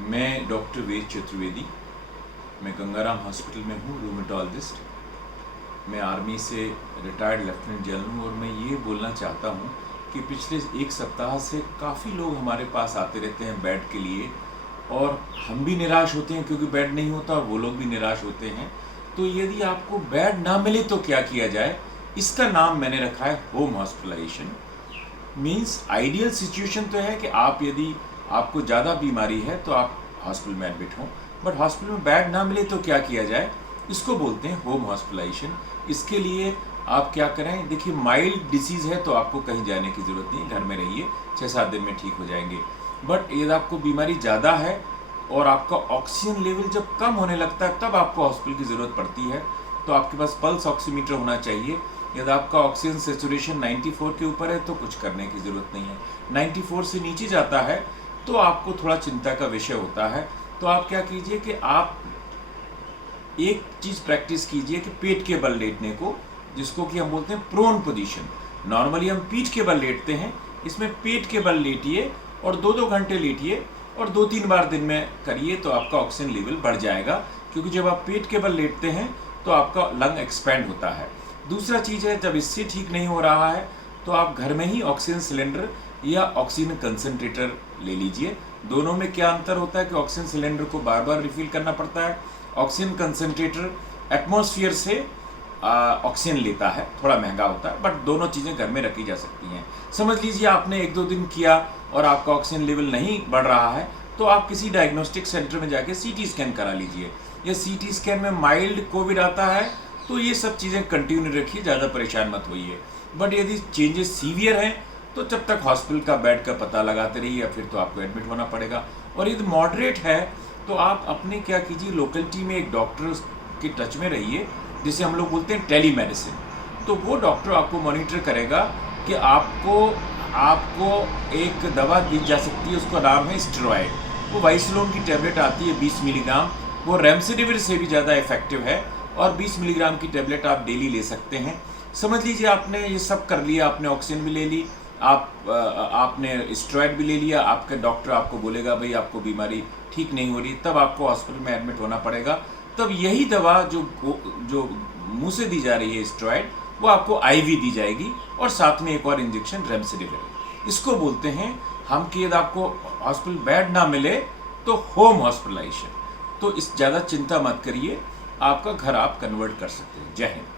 मैं डॉक्टर वेद चतुर्वेदी, मैं गंगाराम हॉस्पिटल में हूँ, रूमेटोलॉजिस्ट। मैं आर्मी से रिटायर्ड लेफ्टिनेंट जनरल हूँ और मैं ये बोलना चाहता हूँ कि पिछले एक सप्ताह से काफ़ी लोग हमारे पास आते रहते हैं बेड के लिए, और हम भी निराश होते हैं क्योंकि बेड नहीं होता और वो लोग भी निराश होते हैं। तो यदि आपको बेड ना मिले तो क्या किया जाए, इसका नाम मैंने रखा है home hospitalisation. Means ideal situation तो है कि आप यदि आपको ज़्यादा बीमारी है तो आप हॉस्पिटल में एडमिट हों, बट हॉस्पिटल में बेड ना मिले तो क्या किया जाए, इसको बोलते हैं होम हॉस्पिटलाइजेशन। इसके लिए आप क्या करें, देखिए माइल्ड डिसीज़ है तो आपको कहीं जाने की ज़रूरत नहीं, घर में रहिए, 6-7 दिन में ठीक हो जाएंगे। बट यदि आपको बीमारी ज़्यादा है और आपका ऑक्सीजन लेवल जब कम होने लगता है तब आपको हॉस्पिटल की ज़रूरत पड़ती है, तो आपके पास पल्स ऑक्सीमीटर होना चाहिए। यदि आपका ऑक्सीजन सेचुरेशन 94 के ऊपर है तो कुछ करने की ज़रूरत नहीं है, 94 से नीचे जाता है तो आपको थोड़ा चिंता का विषय होता है। तो आप क्या कीजिए कि आप एक चीज़ प्रैक्टिस कीजिए कि पेट के बल लेटने को, जिसको कि हम बोलते हैं प्रोन पोजीशन। नॉर्मली हम पीठ के बल लेटते हैं, इसमें पेट के बल लेटिए और 2-2 घंटे लेटिए और 2-3 बार दिन में करिए तो आपका ऑक्सीजन लेवल बढ़ जाएगा, क्योंकि जब आप पेट के बल लेटते हैं तो आपका लंग एक्सपैंड होता है। दूसरा चीज़ है, जब इससे ठीक नहीं हो रहा है तो आप घर में ही ऑक्सीजन सिलेंडर या ऑक्सीजन कंसंट्रेटर ले लीजिए। दोनों में क्या अंतर होता है कि ऑक्सीजन सिलेंडर को बार बार रिफिल करना पड़ता है, ऑक्सीजन कंसंट्रेटर एटमॉस्फेयर से ऑक्सीजन लेता है, थोड़ा महंगा होता है, बट दोनों चीज़ें घर में रखी जा सकती हैं। समझ लीजिए आपने 1-2 दिन किया और आपका ऑक्सीजन लेवल नहीं बढ़ रहा है तो आप किसी डायग्नोस्टिक सेंटर में जाके CT स्कैन करा लीजिए, या CT स्कैन में माइल्ड कोविड आता है तो ये सब चीज़ें कंटिन्यू रखिए, ज़्यादा परेशान मत होइए। बट यदि चेंजेस सीवियर हैं तो जब तक हॉस्पिटल का बेड का पता लगाते रहिए, या फिर तो आपको एडमिट होना पड़ेगा। और यदि मॉडरेट है तो आप अपने क्या कीजिए, लोकेलिटी में एक डॉक्टर के टच में रहिए, जिसे हम लोग बोलते हैं टेलीमेडिसिन। तो वो डॉक्टर आपको मॉनिटर करेगा कि आपको एक दवा दी जा सकती है, उसका नाम है स्टेरॉयड। वो वाइसलोन की टैबलेट आती है 20 मिलीग्राम, वो रेमडेसिविर से भी ज़्यादा इफेक्टिव है, और 20 मिलीग्राम की टैबलेट आप डेली ले सकते हैं। समझ लीजिए आपने ये सब कर लिया, आपने ऑक्सीजन भी ले ली, आपने स्टेरॉयड भी ले लिया, आपका डॉक्टर आपको बोलेगा भाई आपको बीमारी ठीक नहीं हो रही, तब आपको हॉस्पिटल में एडमिट होना पड़ेगा। तब यही दवा जो मुंह से दी जा रही है स्टेरॉयड, वो आपको IV दी जाएगी, और साथ में एक और इंजेक्शन रेमडेसिविर। इसको बोलते हैं हम कि यदि आपको हॉस्पिटल बेड ना मिले तो होम हॉस्पिटलाइजेशन। तो इस ज़्यादा चिंता मत करिए, आपका घर आप कन्वर्ट कर सकते हैं। जय हिंद।